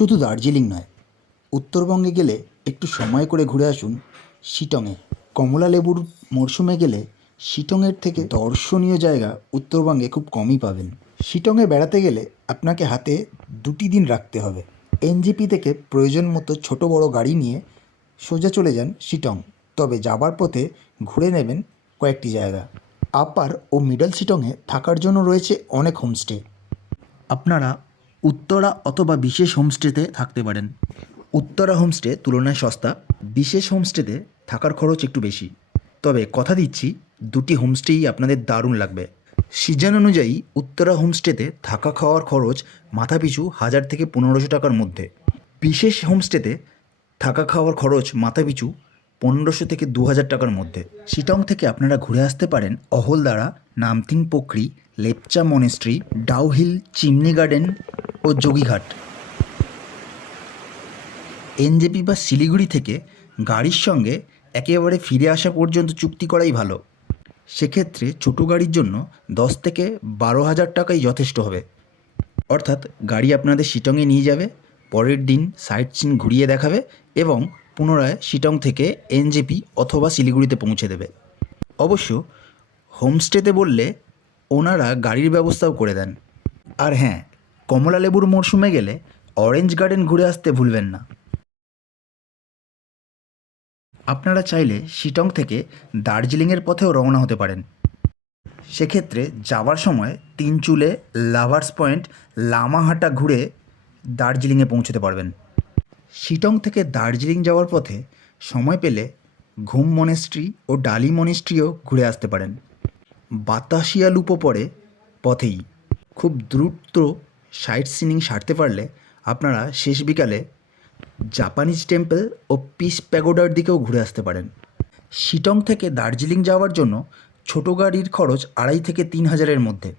শুধু দার্জিলিং নয়, উত্তরবঙ্গে গেলে একটু সময় করে ঘুরে আসুন শিটংয়ে। কমলা লেবুর মরশুমে গেলে শিটংয়ের থেকে দর্শনীয় জায়গা উত্তরবঙ্গে খুব কমই পাবেন। শিটংয়ে বেড়াতে গেলে আপনাকে হাতে দুটি দিন রাখতে হবে। এনজিপি থেকে প্রয়োজন মতো ছোটো বড় গাড়ি নিয়ে সোজা চলে যান শিটং। তবে যাবার পথে ঘুরে নেবেন কয়েকটি জায়গা। আপার ও মিডল শিটংয়ে থাকার জন্য রয়েছে অনেক হোমস্টে। আপনারা উত্তরা অথবা বিশেষ হোমস্টেতে থাকতে পারেন। উত্তরা হোমস্টে তুলনায় সস্তা, বিশেষ হোমস্টেতে থাকার খরচ একটু বেশি। তবে কথা দিচ্ছি, দুটি হোমস্টেই আপনাদের দারুণ লাগবে। সিজন অনুযায়ী উত্তরা হোমস্টেতে থাকা খাওয়ার খরচ মাথাপিছু হাজার থেকে পনেরোশো টাকার মধ্যে। বিশেষ হোমস্টেতে থাকা খাওয়ার খরচ মাথাপিছু পনেরোশো থেকে দু হাজার টাকার মধ্যে। শিটং থেকে আপনারা ঘুরে আসতে পারেন Ahaldara, Namthing Pokhri, Lepcha monastery, Dow Hill, chimney garden ও যোগীঘাট। এনজেপি বা শিলিগুড়ি থেকে গাড়ির সঙ্গে একেবারে ফিরে আসা পর্যন্ত চুক্তি করাই ভালো। সেক্ষেত্রে ছোটো গাড়ির জন্য দশ থেকে বারো হাজার টাকাই যথেষ্ট হবে। অর্থাৎ গাড়ি আপনাদের শিটংয়ে নিয়ে যাবে, পরের দিন সাইট সিন ঘুরিয়ে দেখাবে এবং পুনরায় শিটং থেকে এনজেপি অথবা শিলিগুড়িতে পৌঁছে দেবে। অবশ্য হোমস্টেতে বললে ওনারা গাড়ির ব্যবস্থাও করে দেন। আর হ্যাঁ কমলা লেবুর মরশুমে গেলে অরেঞ্জ গার্ডেন ঘুরে আসতে ভুলবেন না। আপনারা চাইলে শিটং থেকে দার্জিলিংয়ের পথেও রওনা হতে পারেন। সেক্ষেত্রে যাওয়ার সময় তিন চুলে লাভার্স পয়েন্ট লামাহাটা ঘুরে দার্জিলিংয়ে পৌঁছতে পারবেন। শিটং থেকে দার্জিলিং যাওয়ার পথে সময় পেলে ঘুম মনেস্ট্রি ও ডালি মনেস্ট্রিও ঘুরে আসতে পারেন। বাতাসিয়া লুপো পড়ে পথেই। খুব দ্রুত সাইট সিনিং সারতে পারলে আপনারা শেষ বিকালে জাপানিজ টেম্পল ও পিস প্যাগোডার দিকেও ঘুরে আসতে পারেন। শিটং থেকে দার্জিলিং যাওয়ার জন্য ছোটো গাড়ির খরচ আড়াই থেকে তিন হাজারের মধ্যে।